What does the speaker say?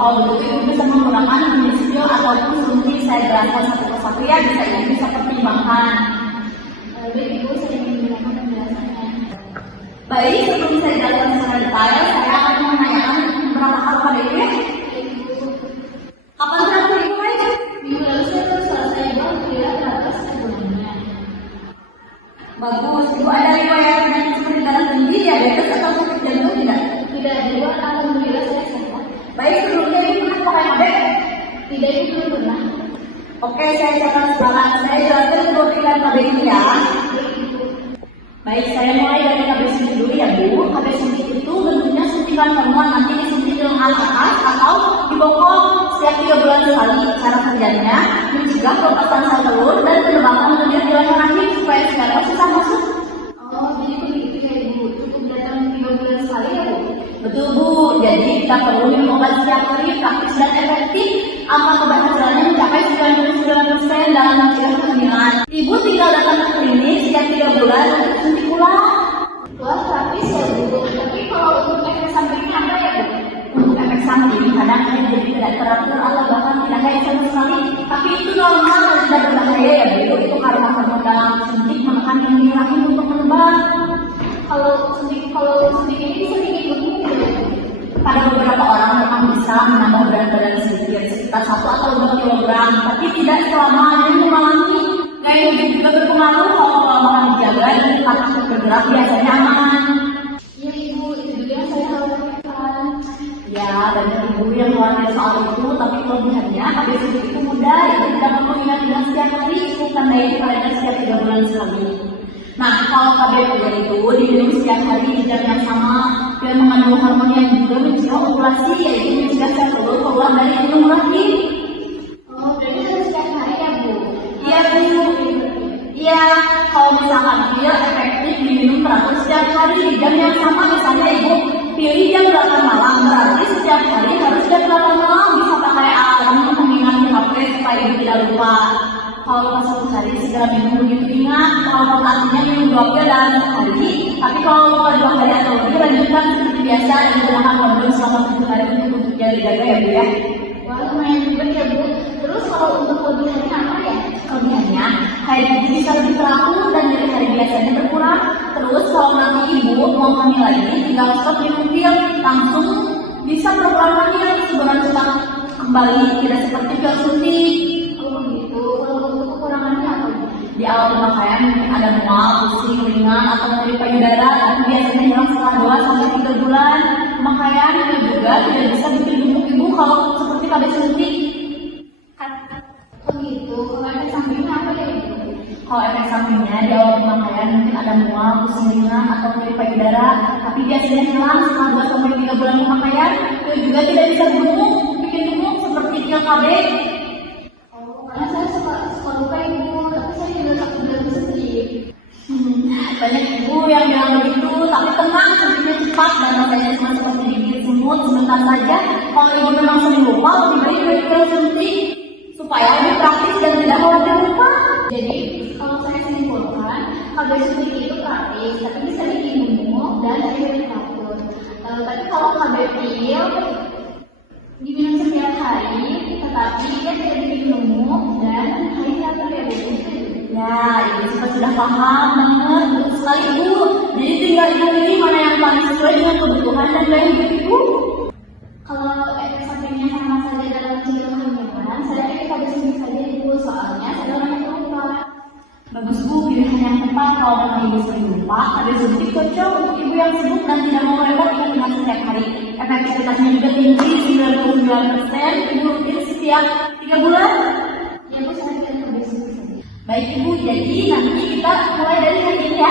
Kalau begitu Ibu bisa menggunakan misil ataupun suntik. Saya jelaskan satu persatu ya, Ibu bisa pertimbangkan. Baik Ibu, saya ingin menggunakan penjelasannya. Baik, sebelum saya jelaskan secara detail, saya akan menanyakan beberapa hal pada Ibu ya. Kapan terakhir Ibu baik? Minggu lalu saya baru selesai buat kuliah teratas sebelumnya. Bagus, Ibu ada riwayat penyakit seperti darah tinggi, diabetes atau sakit jantung tidak? Tidak ada, alhamdulillah saya sehat. Baik, sebelumnya Ibu pernah pakai KB? Tidak, Ibu belum pernah. Oke, saya catat sekarang. Saya jelaskan kepentingan KB ini ya. Baik, saya mulai dari KB suntik dulu ya Bu. KB suntik itu bentuknya suntikan hormon, nanti disuntik di lengan atas atau di bokong setiap 3 bulan sekali. Cara kerjanya mencegah pelepasan sel telur dan penebakan lendir di leher rahim supaya sperma susah masuk. Oh, jadi begitu ya Ibu. Cukup datang 3 bulan sekali ya Bu? Betul Bu, jadi kita perlu minum obat setiap hari, praktis dan efektif. Angka keberhasilannya mencapai 99% dalam mencegah kehamilan. Ibu tinggal datang ke klinik setiap 3 bulan untuk suntik ulang. Wah, praktis ya Bu. Tapi kalau untuk efek sampingnya apa ya Bu? Untuk efek samping, kadang jadi tidak teratur atau bahkan tidak kayak sama sekali. Tapi itu normal dan tidak berbahaya ya Bu. Itu karena hormon dalam suntik menekan lendir rahim untuk menebak. Kalau suntik ini bisa bikin gemuk ya Bu? Pada beberapa orang memang bisa menambah berat badan sedikit, sekitar 1 atau 2 kilogram, tapi tidak selama Anda mengalami. Gaya hidup juga berpengaruh. Kalau pola makan dijaga dan aktif bergerak biasanya aman. Iya Ibu, itu juga yang saya khawatirkan. Ya, banyak ibu yang khawatir soal itu, tapi kelebihannya KB suntik itu mudah, itu tidak perlu ingat-ingat setiap hari, itu tandai kalender setiap 3 bulan sekali. Nah, kalau KB pria itu diminum setiap hari di jam yang sama, dan mengandung hormon yang juga mencegah ovulasi, yaitu mencegah sel telur keluar dari indung rahim. Oh, berarti harus setiap hari ya Bu? Iya Bu. Iya, kalau misalkan pil efektif diminum teratur setiap hari di jam yang sama, misalnya Ibu pilih jam 8 malam, berarti setiap hari harus jam 8 malam, bisa pakai alarm untuk mengingat HP supaya Ibu tidak lupa. Kalau pas suatu hari segera minum begitu ingat, kalau artinya minum 2 pil dalam sehari, tapi kalau lupa 2 hari atau lebih lanjutkan seperti biasa dan gunakan kondom selama 7 hari untuk jaga-jaga ya Bu ya. Wah, lumayan ribet ya Bu. Terus kalau untuk kelebihannya apa ya? Kelebihannya, haid Ibu bisa lebih teratur dan dari hari biasanya berkurang. Terus kalau nanti Ibu mau hamil lagi, tinggal stop minum pil, langsung bisa program hamil sebulan cepat kembali, tidak seperti pil suntik. Oh begitu. Kalau untuk kekurangannya apa Bu? Di awal pemakaian mungkin ada mual, pusing, ringan, atau nyeri payudara, tapi biasanya hilang setelah 2 sampai 3 bulan pemakaian. Itu juga tidak bisa bikin gemuk Ibu kalau seperti KB suntik. Oh gitu. Kalau efek sampingnya apa ya Ibu? Kalau efek sampingnya di awal pemakaian mungkin ada mual, pusing ringan, atau nyeri payudara, tapi biasanya hilang setelah 2 sampai 3 bulan pemakaian. Itu juga tidak bisa gemuk, bikin gemuk seperti pil KB. Karena saya suka lupa Ibu, tapi saya juga takut bilang sedih. Banyak ibu yang bilang begitu, tapi tenang, suntiknya cepat dan rasanya cuma seperti digigit semut sebentar saja. Kalau ibu memang sering lupa, lebih baik dari pil suntik supaya lebih praktis dan tidak khawatir lupa. Jadi kalau saya simpulkan, KB suntik itu praktis, tapi bisa bikin gemuk dan tidak teratur. Tapi kalau KB pil diminum setiap hari, tetapi dia tidak bikin gemuk dan hari teratur ya Bu. Ya, ibu sudah paham banget, betul sekali ibu. Jadi tinggal pilih mana yang paling sesuai dengan kebutuhan dan gaya hidup ibu. Kalau efek sampingnya sama saja dalam mencegah kehamilan, saya pikir KB suntik saja Ibu, soalnya saya orang yang lupa. Bagus Bu, pilihan yang tepat. Kalau memang ibu sering lupa, KB suntik cocok untuk ibu yang sibuk dan tidak mau repot ingat setiap hari. Efektivitasnya juga tinggi, 99%. Ibu rutin setiap 3 bulan. Ya Bu, saya pikir KB suntik saja. Baik ibu, jadi nanti kita mulai dari hari ini ya.